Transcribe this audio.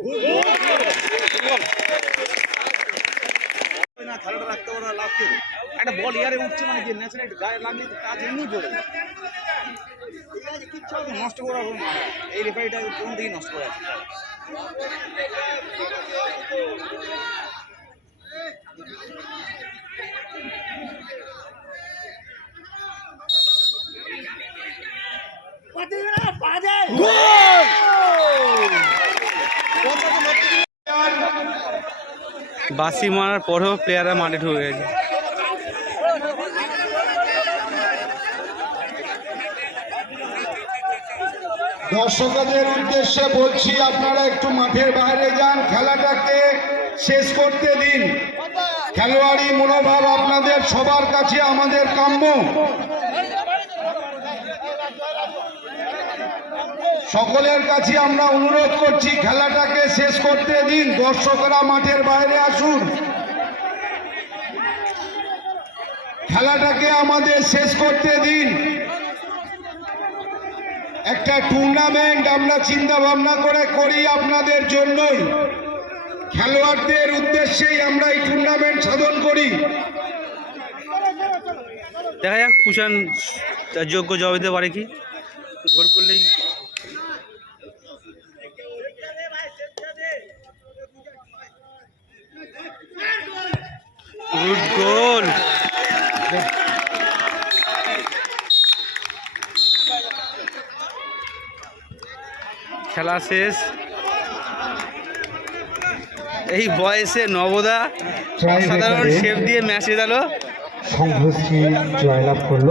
Whoa! না খেলাটা রাখতে পারো লাভ কি? একটা বল ইয়ারে উঠছে মানে যে ন্যাচারাল গায়ে লাগলে তো কাজ এমনি পড়ে যায় ঠিক আছে কিচ্ছু নষ্ট করার কোনো মানে এই রেফারিটা কোন দিকে নষ্ট করে আছে বাসি মারার পরেও প্লেয়াররা মাঠে ঢুকে গেছে। দর্শকদের উদ্দেশ্যে বলছি, আপনারা একটু মাঠের বাইরে যান, খেলাটাকে শেষ করতে দিন। খেলোয়াড়ি মনোভাব আপনাদের সবার কাছে আমাদের কাম্য। সকলের কাছে আমরা অনুরোধ করছি, খেলাটাকে শেষ করতে দিন। দর্শকরা মাঠের বাইরে আসুন। খেলাটাকে আমাদের শেষ করতে দিন। একটা টুর্নামেন্ট আমরা চিন্তা ভাবনা করে করি আপনাদের জন্যই। খেলোয়াড়দের উদ্দেশ্যেই আমরা এই টুর্নামেন্ট সাধন করি। দেখা যাক, কুষাণ যোগ্য জবাব দিতে পারে কি? গোল করলেই খেলা শেষ। এই বয়সে নবদা সাধারণ শেপ দিয়ে ম্যাচে জেতালো সংঘর্ষে জয়লাভ করল।